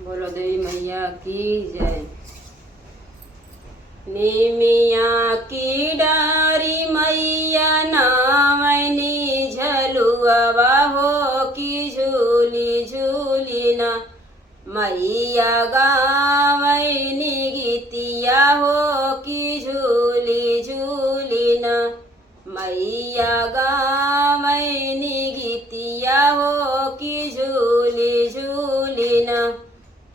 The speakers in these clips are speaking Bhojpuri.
बोलो देवी मैया की जय। निमिया की डारी मैया नावनी झलुआ हो की झूली झूली ना मैया गावनी गीतिया हो की झूली झूली ना मैया गावनी गीतिया हो की झूली झूली ना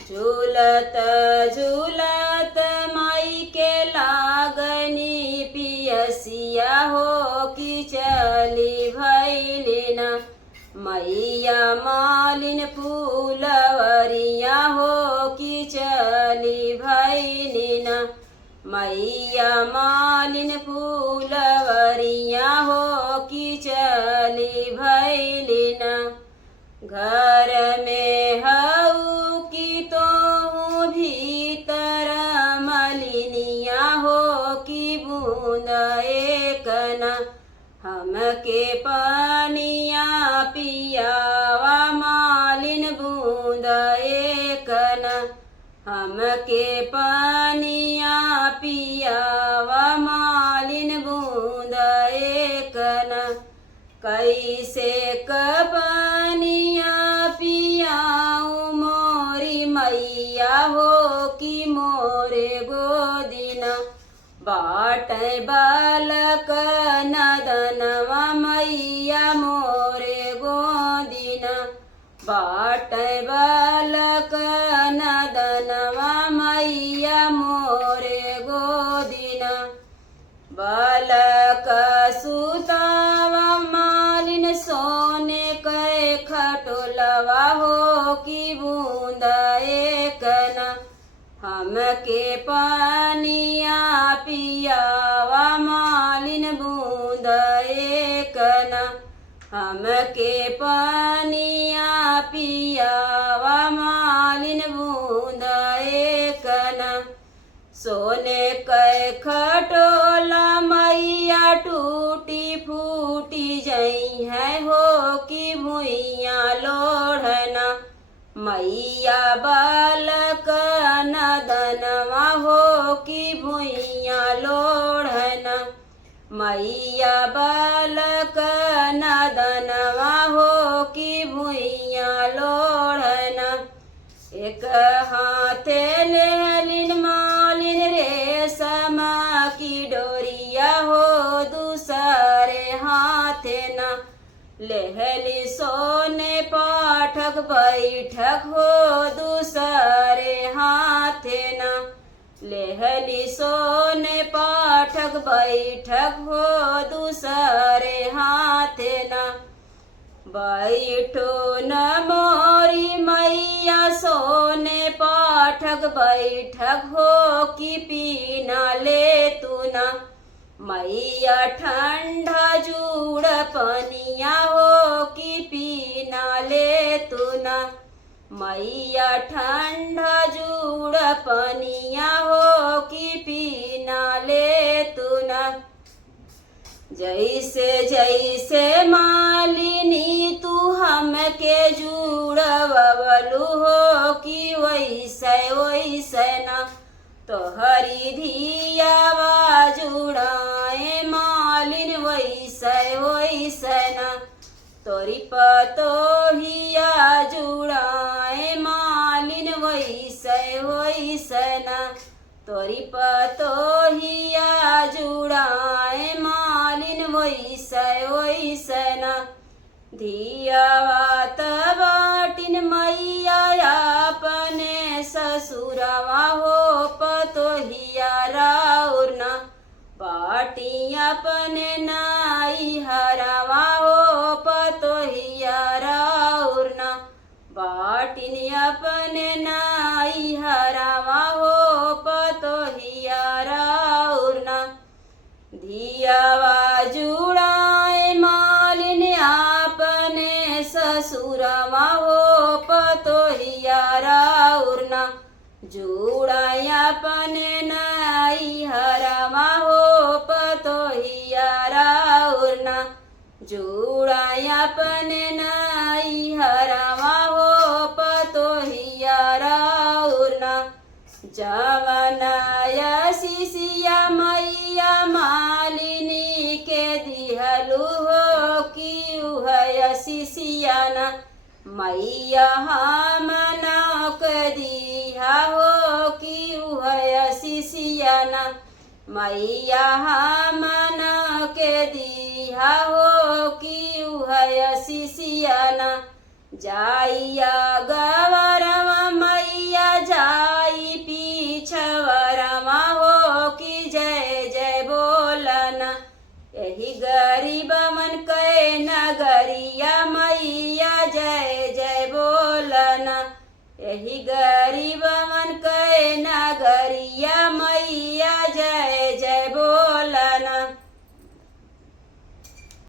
झूलत झूलत माई के लागनी पियसिया हो कि चली भैलिना मैया मालिन फूलवरिया हो कि चली भैलिना मैया मालिन फूलवरिया हो कि चली भैलिना घर में हऊ की तो भीतर मलिनिया हो कि बूंद एकना हमके पानिया पियावा मालिन बूंद एकना हमके पानिया पियावा मालिन बूंद एकना कैसे कपानिया पियाऊँ मोरी मैया हो कि मोरे गोदिना बाट बालक नदनवा मैया मोरे गोदिना बाट बालक नदनवा मैया मोरे गोदिना बालक सुतावा मालिन सोने कै खटोलवा हो कि बूंद एकना हमके पानिया पियावा मालिन बूंद एकना हमके पानिया पियावा मालिन बूंद एकना सोने कै खटोला मैया टूटी फूटी जई है हो कि भुइया लोढ़ना मैया बालक नदनवा हो कि भुइया लोढ़ना मैया बालक नदनवा हो कि भुइया लोढ़ना एक हाथे लेलिन मालिन रेशम की डोरिया हो दूसरे हाथे ना लेहली सोने पाठक बैठक हो दूसरे हाथे ना लेहली सोने पाठक बैठक हो दूसरे हाथे ना बैठो न मोरी मैया सोने पाठक बैठक हो कि पीना ले तू ना मैया ठंडा जूड़ पनिया हो कि पीना ले तू ना मैया ठंडा जूड़ पनिया हो कि पीना ले तू ना जैसे जैसे मालिनी तू हमके जुड़वलू हो कि वैसे वैसे ना तोहरी धियावा जुड़ाए मालिन वैसे वैसे ना तोरी पतोहिया जुड़ाए मालिन वैसे वैसे ना तोरी पतोहिया जुड़ाए मालिन वैसे वैसे ना धियावा तबाटिन मैया अपने ससुरवा हो पतोहिया राउरना बाटी अपने नाई हरवा हो पतोहिया राउरना बाटिन अपने नाई हरवा हो पतोहिया राउरना धियावा जुड़ाए मालिन अपने ससुरवा हो पतोहिया राउरना जुड़ाए अपने नाई हरवा हो पतोहिया राउरना जुड़ाए अपने नाई हरवा हो पतोहिया रा जवनाया शिशिया मैया मालिनी के दिहलु हो कि उहय शिशियाना मैया हमना के दिहा हो कि उहय शिशियाना मैया हमना के दिहा हो कि उहय शिशियाना जाइया गा